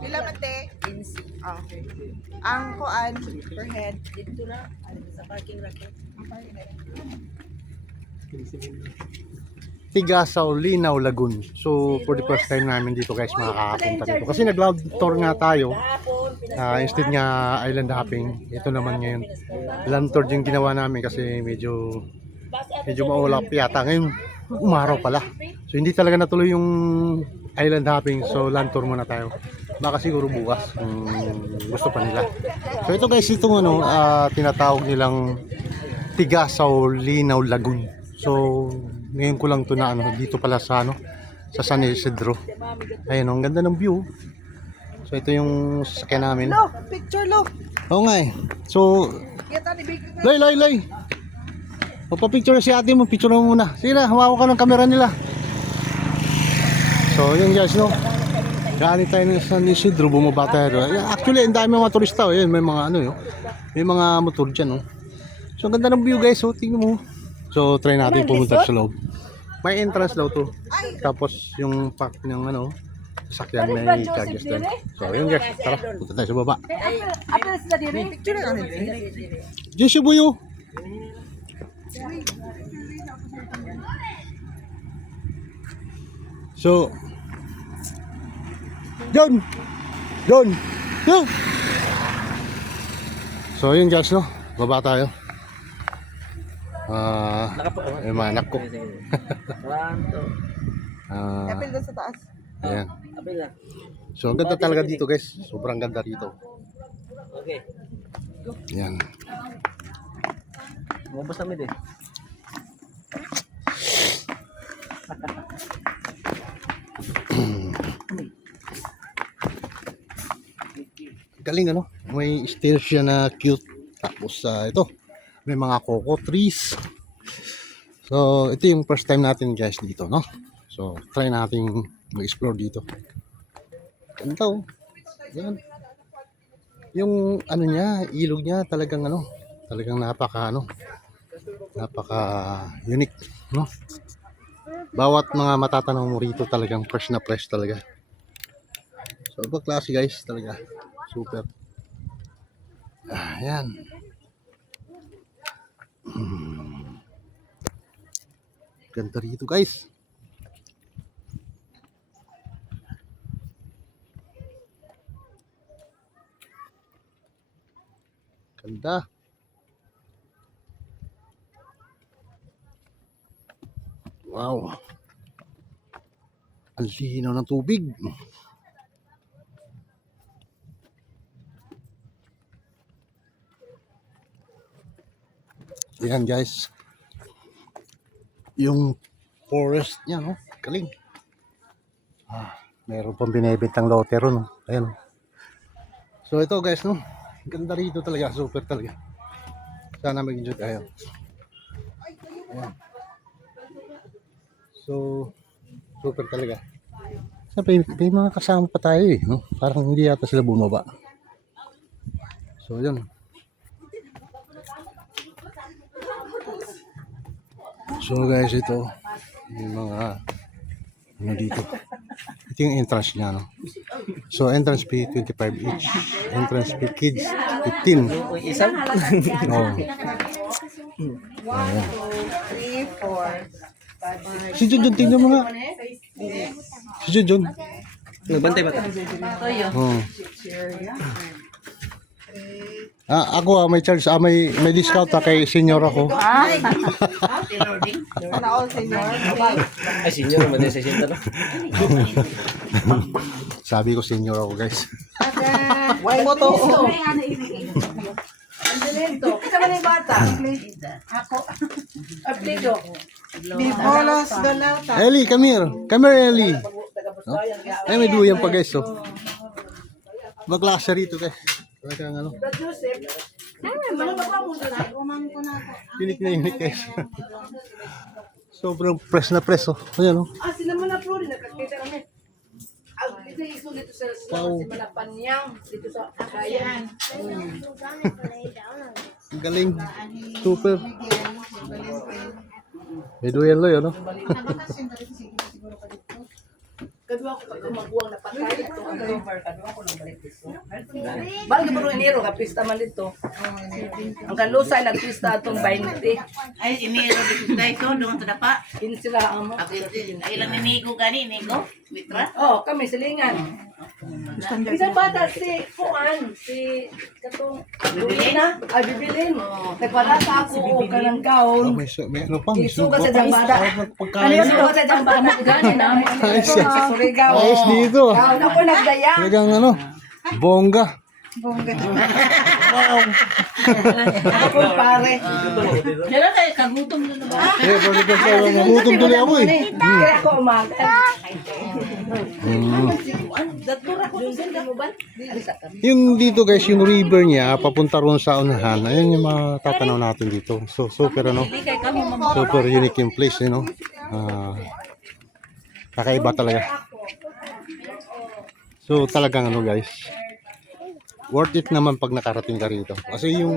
Pila man te? 15. Ah, okay. Ang kuan per head dito na sa parking lot. Tigasaw, Linaw, Lagoon. So, for the first time namin dito guys makakapunta dito. Kasi nag-loud tour nga tayo. Instead nga island hopping, ito naman ngayon. Land tour yung ginawa namin kasi medyo maulap yata. Ngayon, umaraw pala. So, hindi talaga natuloy yung island hopping. So, land tour muna tayo. Baka siguro bukas kung gusto pa nila. So, ito guys, itong tinatawag nilang Tigasaw, Linaw, Lagoon. So, ngayon ko lang ito na dito pala sa sa San Isidro. Ayun, ang ganda ng view. So, ito yung sasakyan namin. Look, picture look. Oo nga eh. So, Loy. Magpa-picture si ate mo, picture mo muna. Sige na, hawak ka ng camera nila. So, yun guys, no. Galing tayo ng San Isidro, bumaba tayo. Actually, ang dami mga turista. Ayun, may mga may mga motor dyan, no. So, ang ganda ng view guys, so, tingnan mo. So, try natin pumunta sa loob. May entrance daw to. Tapos, yung park ng sasakyan may charges doon. So, yun guys, tara, punta tayo sa baba. Picture na kami. Diyan si Buyo. So, John! So, yun guys, no? Baba tayo. Yung mga anak ko. Kapil doon sa taas. Ayan. So, ang ganda talaga dito guys. Sobrang ganda dito. Okay. Ayan. Mabos namin eh. Galing may stairs siya na cute. Tapos ito, may mga coco trees. So, ito yung first time natin guys dito, no? So, try natin mag-explore dito. Ganda Yan. Yung niya, ilog niya talagang talagang napaka unique, no? Bawat mga matatanaw mo rito talagang fresh na fresh talaga. So, iba klase guys talaga. Super. Ayan. Ganda rito guys. Ganda. Wow. Ang linaw ng tubig. Ayan guys. Yung forest niya, no? Galing. Meron pang binibintang lote ron, no? Ayan. So ito guys, no? Ganda rito talaga, super talaga. Sana mag-enjoy tayo. Ayan. So, super talaga. May mga kasama pa tayo eh, no? Parang hindi yata sila bumaba. So, yun. So guys, ito yung mga dito. Ito yung entrance niya, no? So entrance fee 25 each. Entrance fee kids 15. Isang? Oh. 1, 2, 3, 4. Si Junjun, tingnan mo nga. Si Junjun. Nagbantay ba ito? Oh. Ako may charge, may discount kay senior ako. Sana all senior. Ay, senior naman din sa senior. Sabi ko senior ako guys. Why mo to? Kita ba na yung bata? Ako. Aplido. Bibolos Donata. Ellie, come here. Come here, Ellie. No? Ay, may duyan pa guys. So. Maglasa rito guys. Talagang Joseph. Ano ba mo na? Umang ko na ako. unique guys. Sobrang fresh na fresh. Ayan, Sila mo na Florida. Nakakita kami. Ito yung iso dito sa Wow. Malapanyang. Dito sa Cagayan. Ang galing. Super. May duyan loy, Kadua ko pag magbuwang na patay ito. Ang cover, kadua ko nang balik dito. Balik mo rin Enero, kapista man dito. Ang kalusay, nagpista itong 20. Ay, iniro dito tayo ito, doon sa dapa. Kinsila ang mo. Ako yun, ay lang ninigo gani, nigo, mitra. Oh, kami silingan. Isang bata si Juan, si katong Bibilin? na, ay bibilin. Nagpadata ako ka ng gaon. May ano pa, may Isuga suga. sa jambada. Ano yun? Isuga sa jambada. Gani na. Sa Surigao. Ayos dito. Gaon ako nagdaya. Talagang ano, bongga. Ako pare. Dala tayo, kagutom na naman. Eh, bakit ba tayo nagutom tuloy ako eh. Kaya ako umaga. Datura ko doon sa mo ba? Yung dito guys, yung river niya, papunta ron sa unahan. Ayan yung matatanaw natin dito. So, super ano, Hindi kay kamo mama. super unique yung place, you know. Kakaiba talaga. So, talagang ano guys, worth it naman pag nakarating ka rito. Kasi yung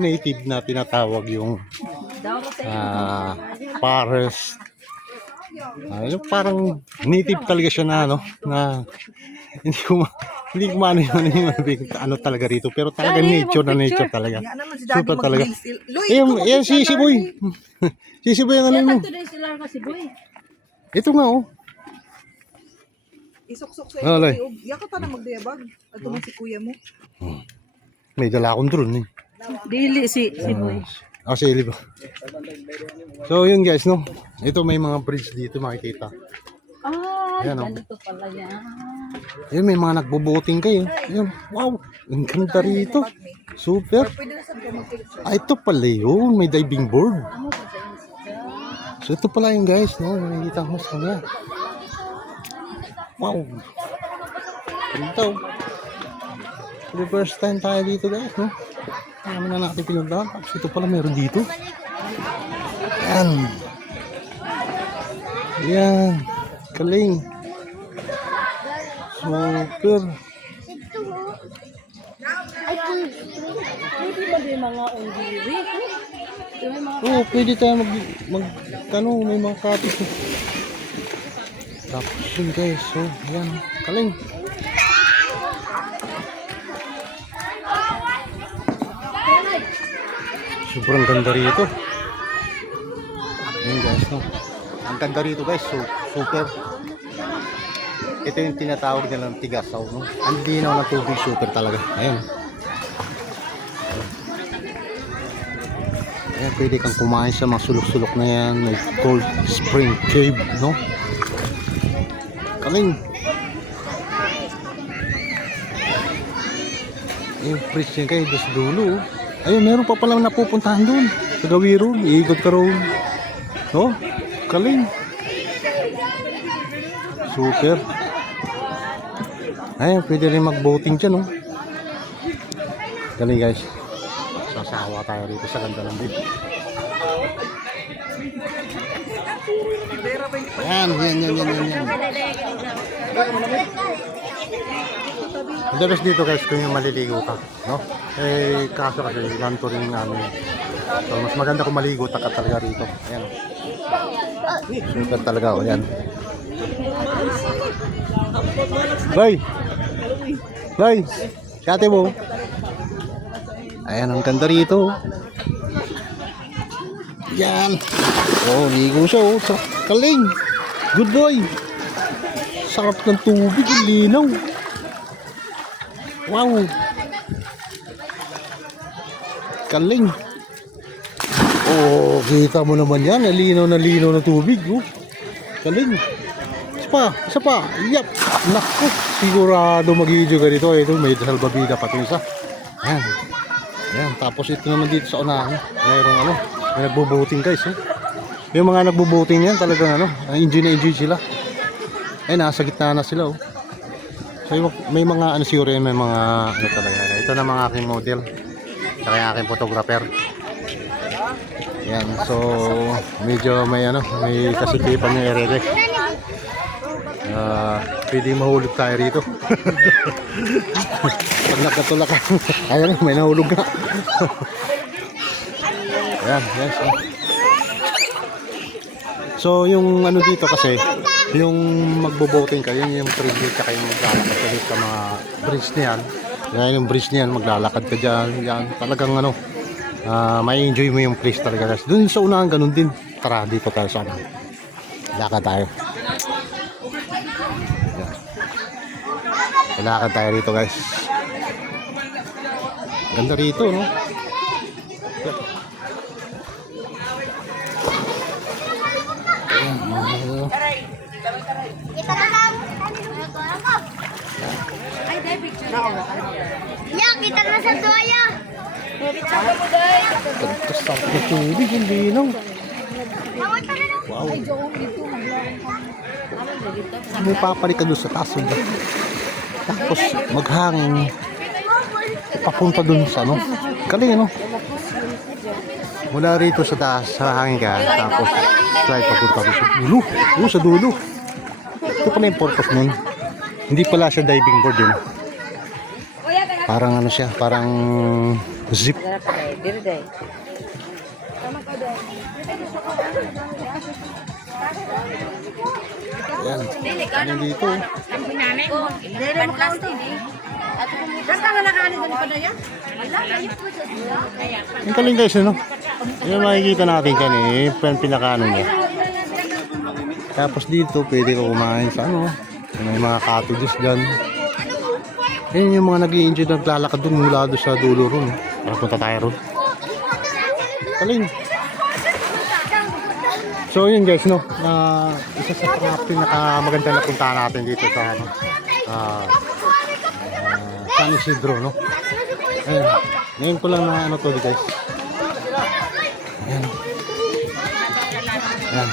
native na tinatawag yung forest. Yung parang native talaga siya na ano, na hindi ko maano yung ano talaga rito, pero talaga nature na nature talaga. Super talaga. Yan si Boy. Si Boy ang ano mo. Today sila kasi boy. Ito nga oh. Isok-sok sa Alay. iyo. Yako ta na magdayabag. Ato man si kuya mo. May dala akong drone eh. Dili si boy. Si Eli ba? So yun guys no. Ito may mga bridge dito makikita. Ah, Ayan, oh. ganito pala yan. Ayun, may mga nagbo-boating kayo. Ayun, wow. Ang ganda rito. Super. Pwede na sa ko mag-picture. Ito pala yun. May diving board. Amo ba sa inyo? So ito pala yung guys, no? Nakikita mo sa kanya. Wow. Ito. For the first time tayo dito guys, no? Kaya na natin pinuntahan. Tapos ito pala meron dito. Yan. Yan. Kaling. Super. Pwede ba din mga undiri? May mga Oo, pwede tayo ano, may mga kapit. Tapos yun guys, so, yan, kaling. Sobrang ganda rito. Yan guys, no. Ang ganda rito guys, so, super. Ito yung tinatawag nilang tigasaw, no. Ang linaw ng tubig, super talaga. Ayun. Ayan, pwede kang kumain sa mga sulok-sulok na yan. May cold spring cave, no? Kaling. Ayun, preach yan kayo dos dulo. Ayun, meron pa palang napupuntahan doon. Sa Gawiro, iikot ka roon. No? Kaling. Super. Ayun, pwede rin mag-boating dyan, no? Kaling guys. Sasawa tayo rito sa ganda ng beach. Yan. The best dito guys kung yung maliligo ka, no? Eh, kaso kasi ganito rin namin. So, mas maganda kung maligo ka talaga rito. Ayan. Super talaga, o yan. Bye! Si ate mo. Ayan, ang ganda rito. Yan. Oh, ligo siya. Oh. Kaling. Good boy. Sarap ng tubig. Ang linaw. Wow. Kaling. Oh, kita mo naman yan. Linaw na linaw ng tubig. Oh. Kaling. Isa pa. Yap. Naku. Sigurado mag-video ka dito. Ito, may salbabida pa ito isa. Ayan. Yan, tapos ito naman dito sa unahan, mayroong ano, may nagbo-boating guys, eh. Yung mga nagbo-boating yan, talagang ano, enjoy na enjoy sila. Eh, nasa gitna na sila, oh. So, may mga ano siguro yan, may mga ano talaga. Ito na mga aking model, saka yung aking photographer. Yan, so, medyo may ano, may kasikipan yung area guys. Pwede mahulog tayo rito. Pag nakatulak ka. Ayan, may nahulog ka. Ayan, yes. So yung ano dito kasi yung magbo-boating ka, yun yung privilege ka yung maglalakad ka sa mga bridge na yan. Yan yung bridge na yan, maglalakad ka dyan. Yan, talagang ano, may enjoy mo yung place talaga guys. Doon sa unahan, ganun din. Tara, dito tayo sana. Lakad tayo. Yan. Lakad tayo rito guys. Ganda rito, no? Ya, kita na sa toya. Tapos tapos na tubig, yung linaw. Wow. May papalik ka doon sa taas. Tapos maghangin. Papunta doon sa ano. Galing ano. Mula rito sa taas, sa hangin ka. Tapos slide papunta doon sa dulo. Doon sa dulo. Ito pala yung purpose nun. Hindi pala siya diving board yun. Parang ano siya, parang zip. Yan. Ano dito? Ang kaling guys, ano? Yung makikita natin dyan eh, yung pinakaano niya. Tapos dito, pwede ka kumain sa ano. May mga cottages dyan. Yan yung mga nag-i-enjoy na naglalakad dun mula doon sa dulo ron. Para punta tayo ron. Kaling. So yun guys, no, isa sa mga pinakamaganda na puntahan natin dito sa ano, San Isidro, no. Ayun, ngayon ko lang na ano to guys. Ayan. Ayan.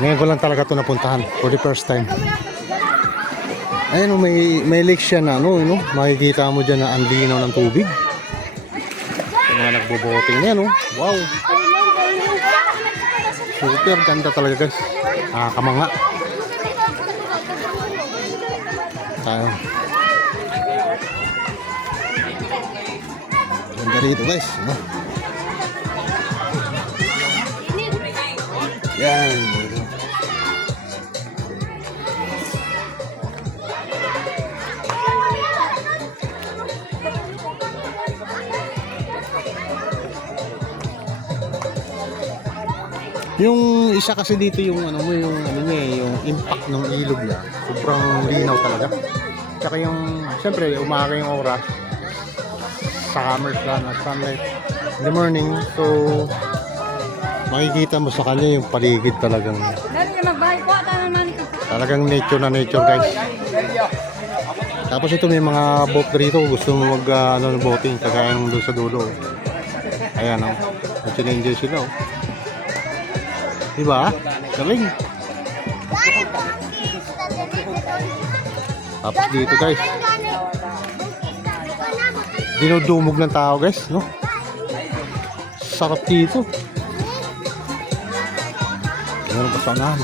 Ngayon ko lang talaga to napuntahan for the first time. Ayun, may lake siya na ano, no, makikita mo dyan na ang linaw ng tubig. Yung mga nagbo-boating niya, no. Wow. Super ganda talaga guys. Kamanga. Tayo. Ganda rito guys. Yan. Yung isa kasi dito yung ano mo yung ano niya yung impact ng ilog niya. Sobrang linaw talaga. Tsaka yung siyempre umaga yung oras sa summer sun at sunlight in the morning. So makikita mo sa kanya yung paligid talagang nature na nature guys. Tapos ito may mga boat dito gusto mo mag ano boating kagaya ng doon sa dulo. Ayan oh. Enjoy sila oh. Diba? Galing. Tapos dito guys. Dinudumog ng tao guys, no? Sarap dito. Meron pa sa unahan.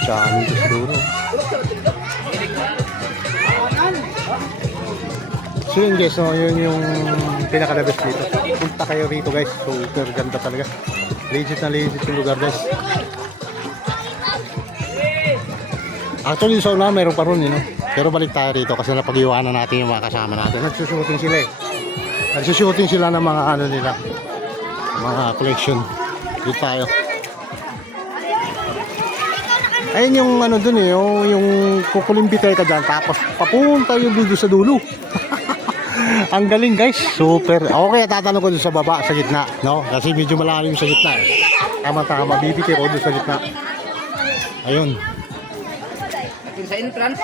Tsaka siguro. So yun guys, no, yun yung pinaka-the best dito. Punta kayo rito guys, super ganda talaga. Legit na legit yung lugar guys. Actually sa una meron pa ron no? Pero balik tayo rito kasi napag-iwanan natin yung mga kasama natin. Nagsushooting sila eh. Nagsushooting sila ng mga ano nila, mga collection. Dito tayo. Ayun yung ano dun eh, yung kukulimbitay ka dyan tapos papunta yung dulo sa dulo. Ang galing guys, super. Okay, tatanong ko doon sa baba, sa gitna, no? Kasi medyo malalim sa gitna eh. Tama, bibigay ko doon sa gitna. Ayun. Sa entrance.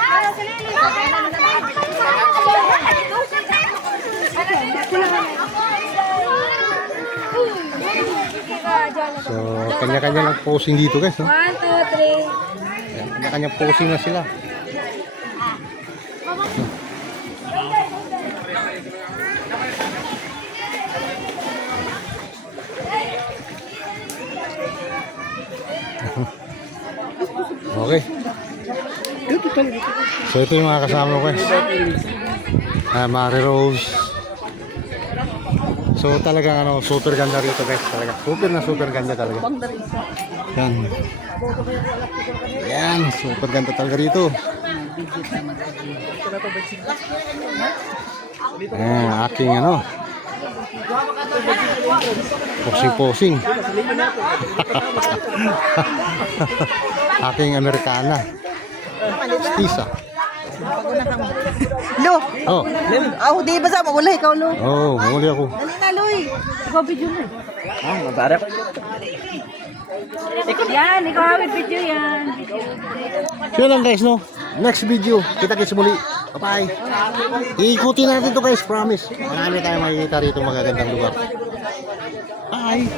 So, kanya-kanya lang posing dito guys, no? 1, 2, 3. Kanya-kanya posing na sila. Okay. So ito yung mga kasama ko guys. Mari Rose. So talagang ano, super ganda rito guys. Talaga super ganda talaga. Yan. Yan, super ganda talaga rito. Aking ano. Posing. Aking Amerikana. Stisa. Lo! Oh, Oh, di ba sa mawala ikaw, Lo? oh, mahuli ako. Dali na, Loy. Ikaw video mo. Ah, mabarap. Yan, ikaw hawid video yan. So yun lang guys, no? Next video, kita-kits muli. Bye-bye. Iikutin natin to guys, promise. Marami tayong makikita rito magagandang lugar. Bye!